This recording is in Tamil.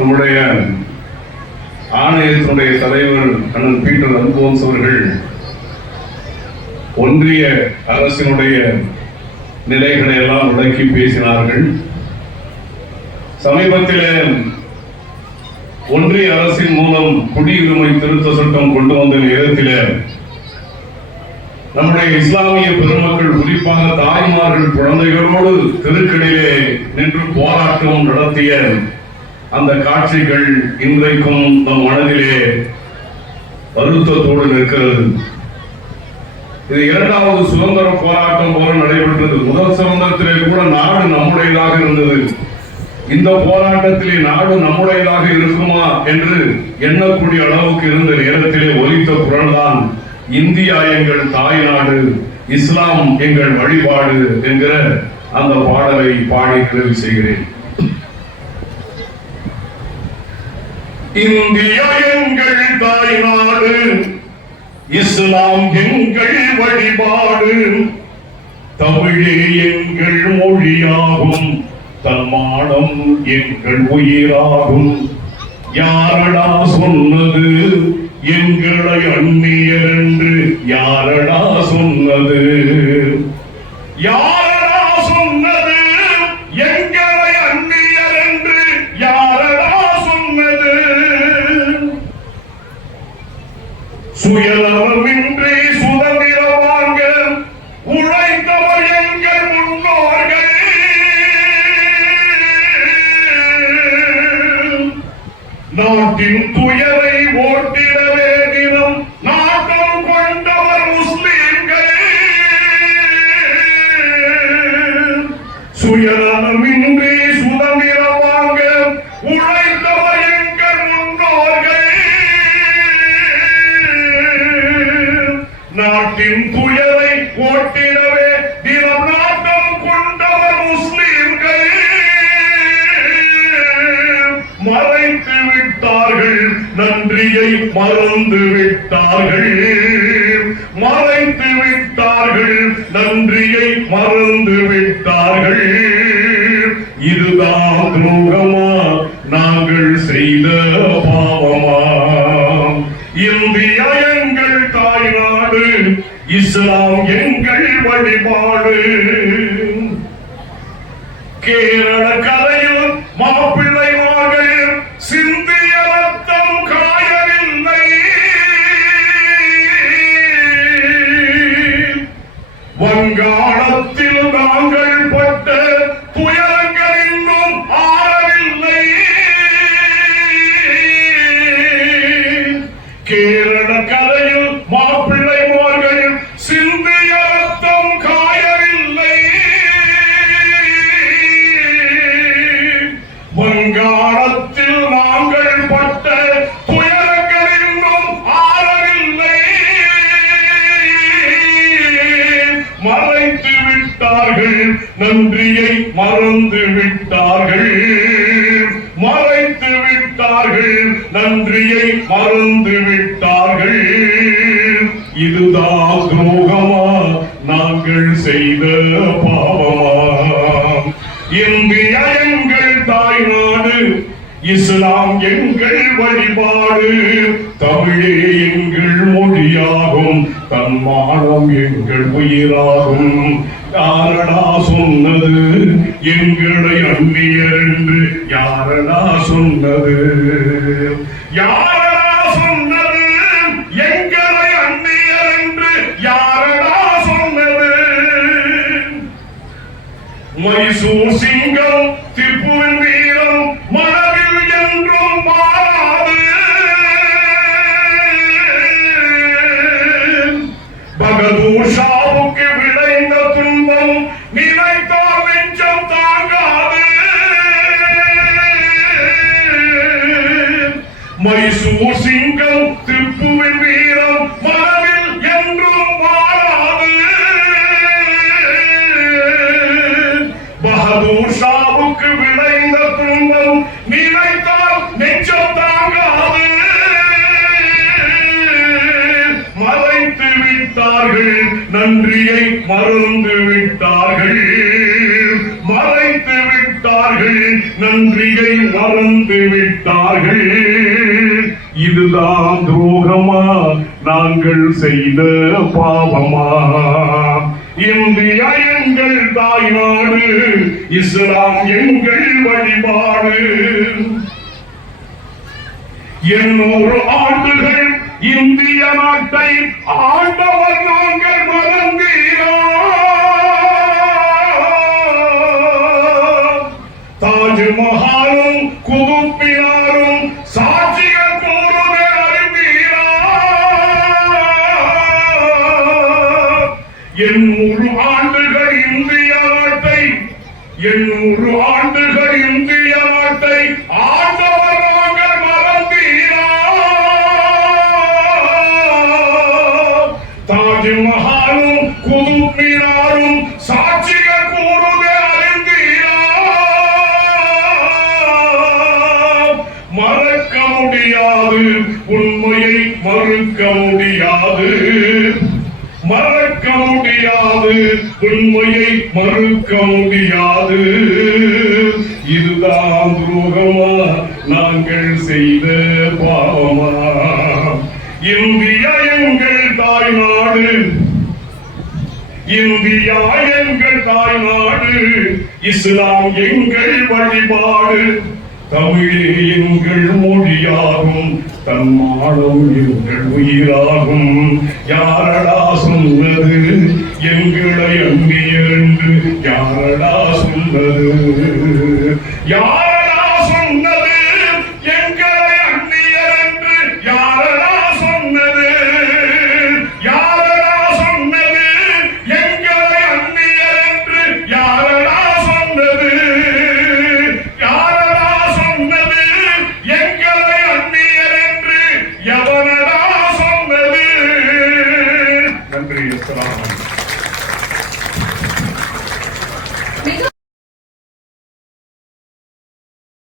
நம்முடைய ஆணையத்தினுடைய தலைவர் அண்ணன் பீட்டர் அல்போன்ஸ் அவர்கள் ஒன்றிய அரசினுடைய நிலைகளை எல்லாம் விளக்கி பேசினார்கள். சமீபத்திலே ஒன்றிய அரசின் மூலம் குடியுரிமை திருத்த சட்டம் கொண்டு வந்த நேரத்தில் நம்முடைய இஸ்லாமிய பெருமக்கள் குறிப்பாக தாய்மார்கள் குழந்தைகளோடு தெருக்களிலே நின்று போராட்டம் நடத்திய அந்த காட்சிகள் இன்றைக்கும் நம் மனதிலே வருத்தத்தோடு நிற்கிறது. இது இரண்டாவது சுதந்திர போராட்டம் போல நடைபெற்றது. முதல் சுதந்திரத்திலே கூட நாடு நம்முடையதாக இருந்தது. இந்த போராட்டத்திலே நாடு நம்முடையதாக இருக்குமா என்று எண்ணக்கூடிய அளவுக்கு இருந்த நேரத்திலே ஒலித்த குரல்தான் இந்தியா எங்கள் தாய்நாடு இஸ்லாம் எங்கள் வழிபாடு என்கிற அந்த பாடலை பாடி நிறைவு செய்கிறேன். இந்தியா எங்கள் தாய் நாடு இஸ்லாம் எங்கள் வழிபாடு தமிழே எங்கள் மொழியாகும் தன்மானம் எங்கள் உயிராகும். யாரடா சொன்னது? எங்களை அந்நியர் என்று யாரடா சொன்னது? சுயநலமின்றி சுதந்திரம். நாட்டின் துயரை ஓட்டிடவே தினம் நாட்டம் கொண்டவர் முஸ்லிம்கள். மறைத்து விட்டார்கள் நன்றியை மறந்து விட்டார்கள். மறைத்து விட்டார்கள் நன்றியை மறந்து விட்டார்கள். இதுதான் துரோகமா? நாங்கள் இஸ்லாம் எங்கள் வழிபாடு. கேரள கரையில் மாப்பிள்ளை விட்டார்கள் நன்றியை மறந்து விட்டார்கள். மறைத்து விட்டார்கள் நன்றியை மறந்து விட்டார்கள். இதுதான் துரோகமா? நாங்கள் செய்த பா இஸ்லாம் எங்கள் வழிபாடு. தமிழே எங்கள் மொழியாகும். தன்மானம் எங்கள் உயிராகும். யாரடா சொன்னது? எங்களை அந்நியர் என்று யாரடா சொன்னது? யார் மைசூர் சிங்கம் திப்புவின் வீரம் மனதில் என்றும் மாறாது பகதூர் ஷாவுக்கு விளைந்த துன்பம் நினைத்தால் நெஞ்சம் தாங்காது. மறைத்து விட்டார்கள் நன்றியை மறந்து நன்றியை மறந்து விட்டார்கள். இதுதான் துரோகமா? நாங்கள் செய்த பாவமா? இந்தியா எங்கள் தாய்நாடு இஸ்லாம் எங்கள் வழிபாடு. எண்ணூறு ஆண்டுகள் இந்திய நாட்டை ஆண்டவர் நாங்கள் மறந்தீரோ தாஜ்மஹாலும் குதுப்பினாரும் சாட்சிகள் கூறுதே அறிந்தீரா எண்ணூறு ஆண்டுகள் இந்திய நாட்டை எண்ணூறு ஆண்டுகள் இந்திய நாட்டை ஆண்டவர் நாங்கள் மறந்தீரா. தாஜ்மஹாலும் குதுப்பினாரும் முடியாது. உண்மையை மறுக்க முடியாது. இதுதான் துரோகமா? நாங்கள் செய்த பாவமா? இந்தியா எங்கள் தாய் நாடு இந்தியா எங்கள் தாய் நாடு இஸ்லாம் எங்கள் வழிபாடு. தமிழே எங்கள் மொழியாகும். தன்மானம் எங்கள் உயிராகும். யாரடா சொன்னது யாரடா சொன்னது யாரடா